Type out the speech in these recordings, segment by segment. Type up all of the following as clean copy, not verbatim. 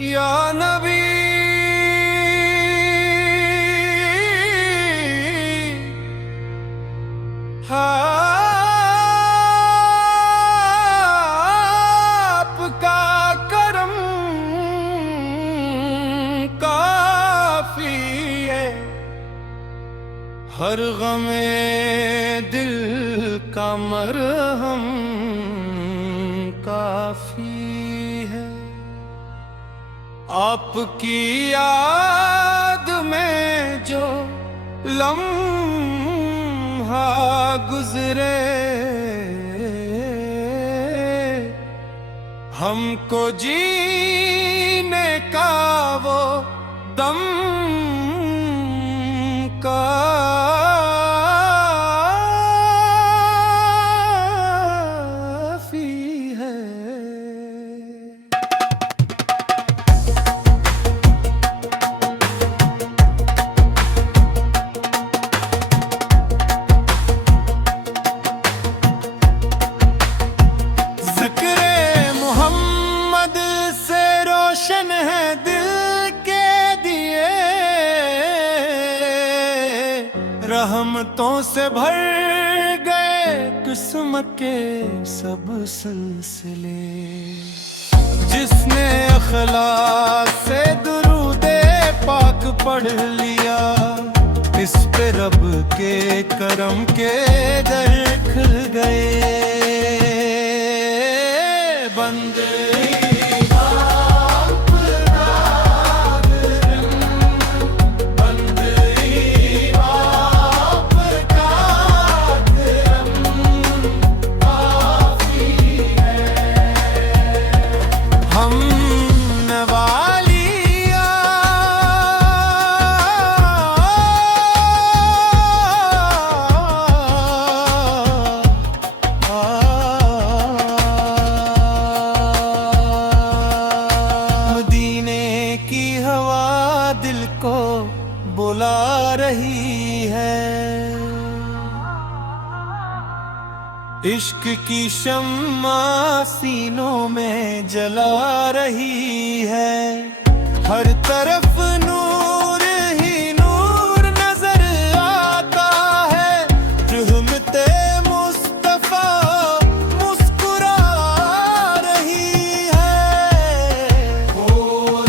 या नबी आपका करम काफी है, हर गमे दिल का मरहम काफी है। आपकी याद में जो लम्हा गुजरे, हमको जीने का वो दम काफी है। रोशन है दिल के दिए, रहमतों से भर गए किस्मत के सब सिलसिले। जिसने अखलास से दुरूदे पाक पढ़ लिया, इस पे रब के करम के दर खुल गए। बंदे दिल को बुला रही है, इश्क की शम्मा सीनों में जला रही है। हर तरफ नूर ही नूर नजर आता है, रहमते मुस्तफा मुस्कुरा रही है। और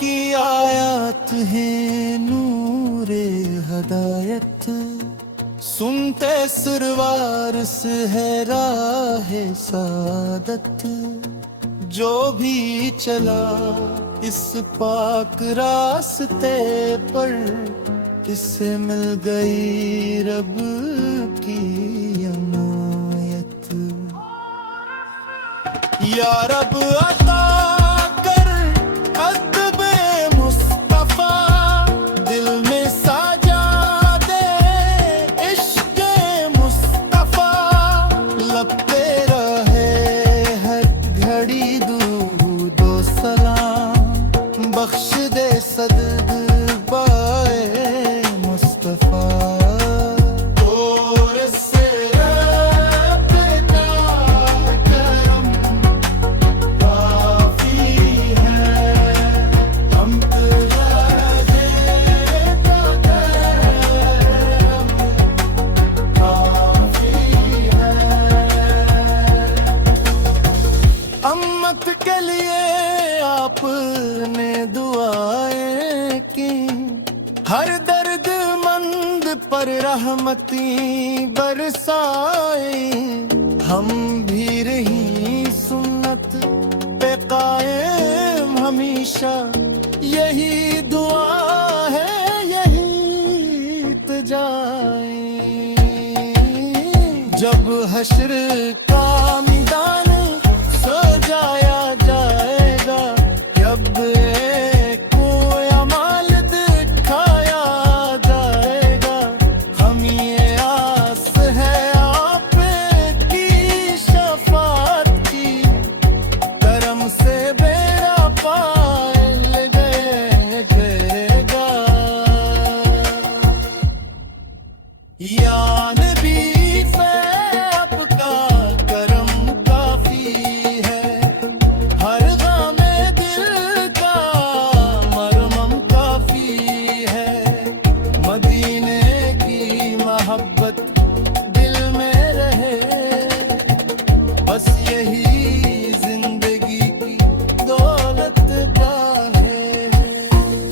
की आयत है नूरे हदायत, सुनते सुरवार से है राहे सादत। जो भी चला इस पाक रास्ते पर, इससे मिल गई रब की अनायत। या रब अता बख्श दे सदबाए मुस्तफा। और से रब का करम काफी है, हम तुझे तो करम काफी है। अम्मत के लिए आपने दुआएं की, हर दर्द मंद पर रहमती बरसाए। हम भी रही सुन्नत पे कायम हमेशा, यही दुआ है यही इल्तिजाएं। जब हश्र का मैदान सजाया जाएगा, जब एक अमाल दिखाया जाएगा, हम ये आस है आपकी शफाअत की, करम से बेड़ा पार गिरेगा। या नबी दिल में रहे, बस यही जिंदगी की दौलत है।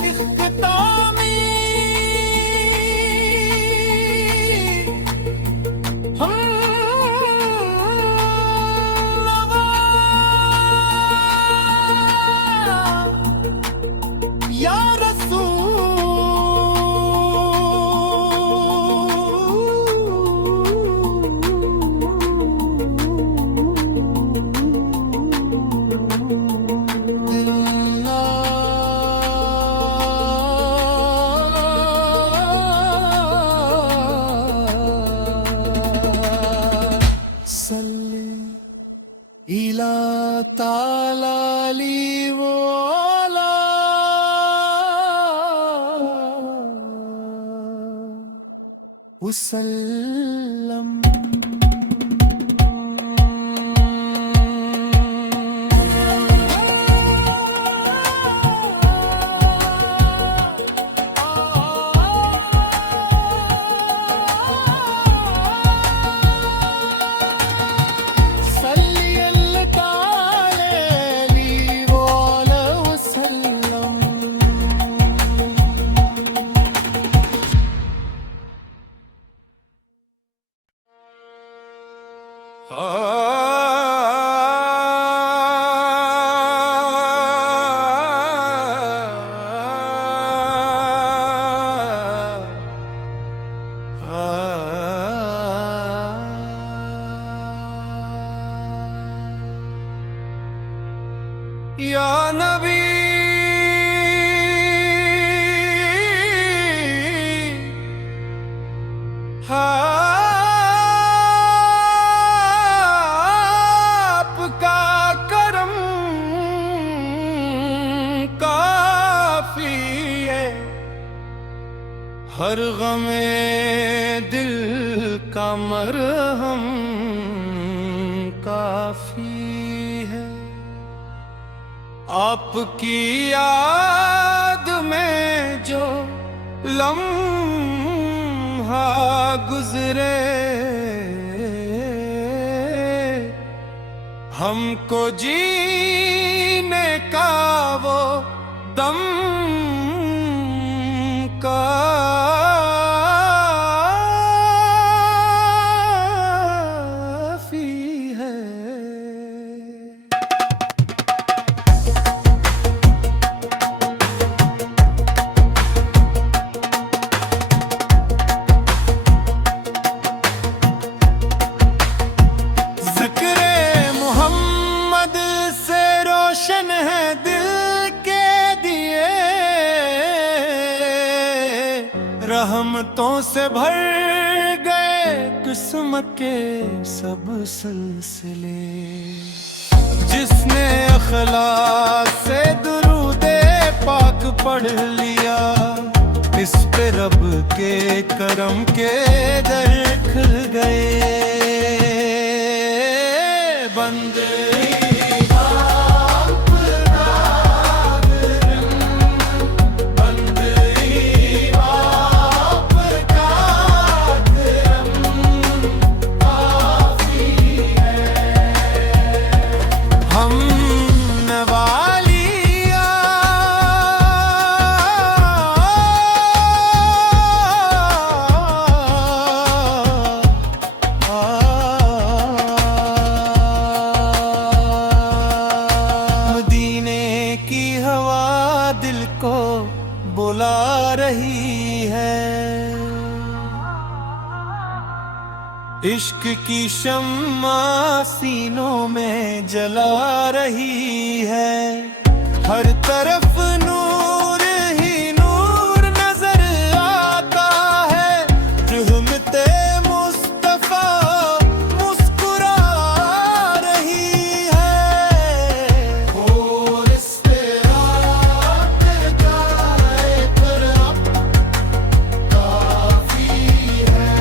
इख्तितामी हम नवा या रसूल इला ताला ली वाला वसल्लम। या नबी आपका करम काफी है, हर गमे दिल का मरहम काफी है। आपकी याद में जो लम्हा गुजरे, हमको जीने का वो दम काफी है। रोशन है दिल के दिए, रहमतों से भर गए किस्मत के सब सिलसिले। जिसने अखलास से दुरूदे पाक पढ़ लिया, इस पे रब के करम के दर खुल गए। बंदे इश्क की शम्मा सीनों में जला रही है, हर तरफ नूर ही नूर नजर आता है। रहमते मुस्तफा मुस्कुरा रही है। और इस पे आते जाए पर अब काफी है।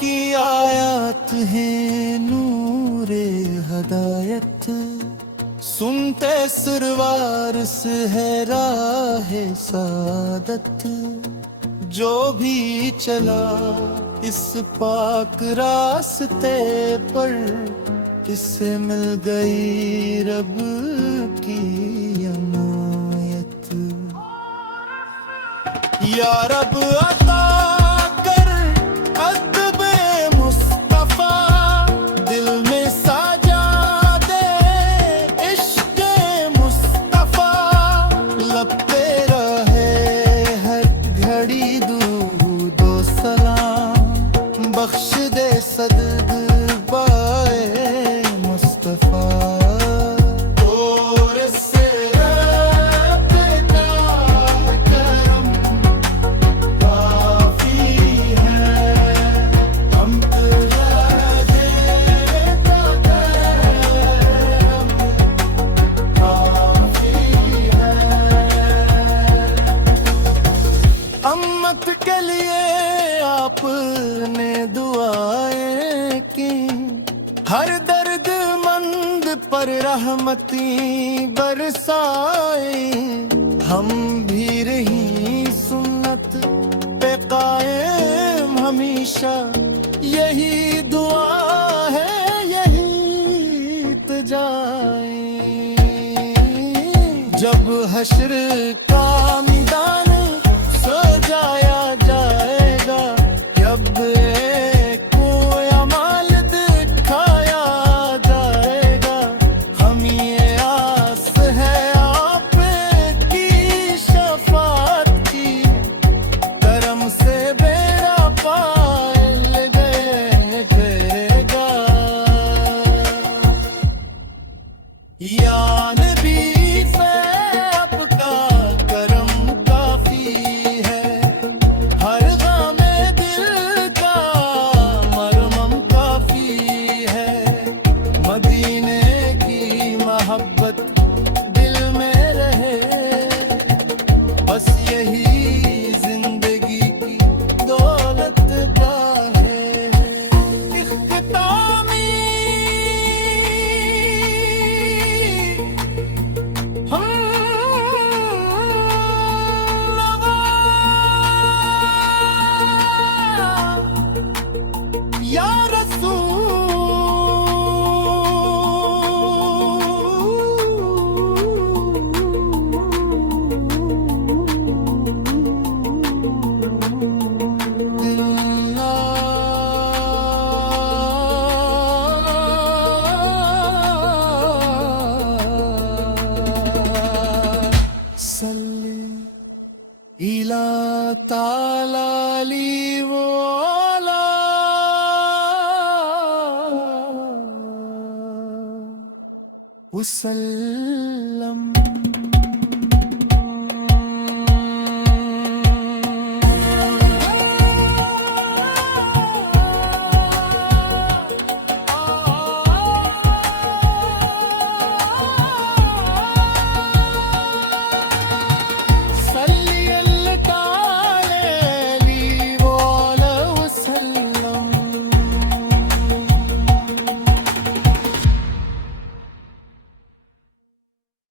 की आयत है नूरे हदायत, सुनते सरवार से है राह सादत। जो भी चला इस पाक रास्ते पर, इससे मिल गई रब की अनायत। या रब अता कर अदबे मुस्तफा, दिल में साजा दे इश्क़े मुस्तफा। लब पे रहे हर घड़ी दूदो सलाम, बख्श दे सदक़ाए मुस्तफा। और इससे रब का करम काफी है। हम तुझे देता करम काफी है। अम्मत के लिए आपने दुआएं की, हर दर्द मंद पर रहमती बरसाए। हम भी रही सुन्नत पे कायम हमेशा, यही दुआ है यही इल्तिजाए। जब हश्र का मैदान सजाया जाएगा, जब को अमाल दिखाया जाएगा। हम ये आस है आपकी शफाअत की, करम से बेड़ा पार भेजेगा। या नबी पे आपका करम काफी है, हर गामे दिल का मरहम काफी है। मदीने की मोहब्बत दिल में रहे, बस यही जिंदगी की दौलत का है। इख्तितामी या सल्ली इला ताला ली वाला वसल्लम।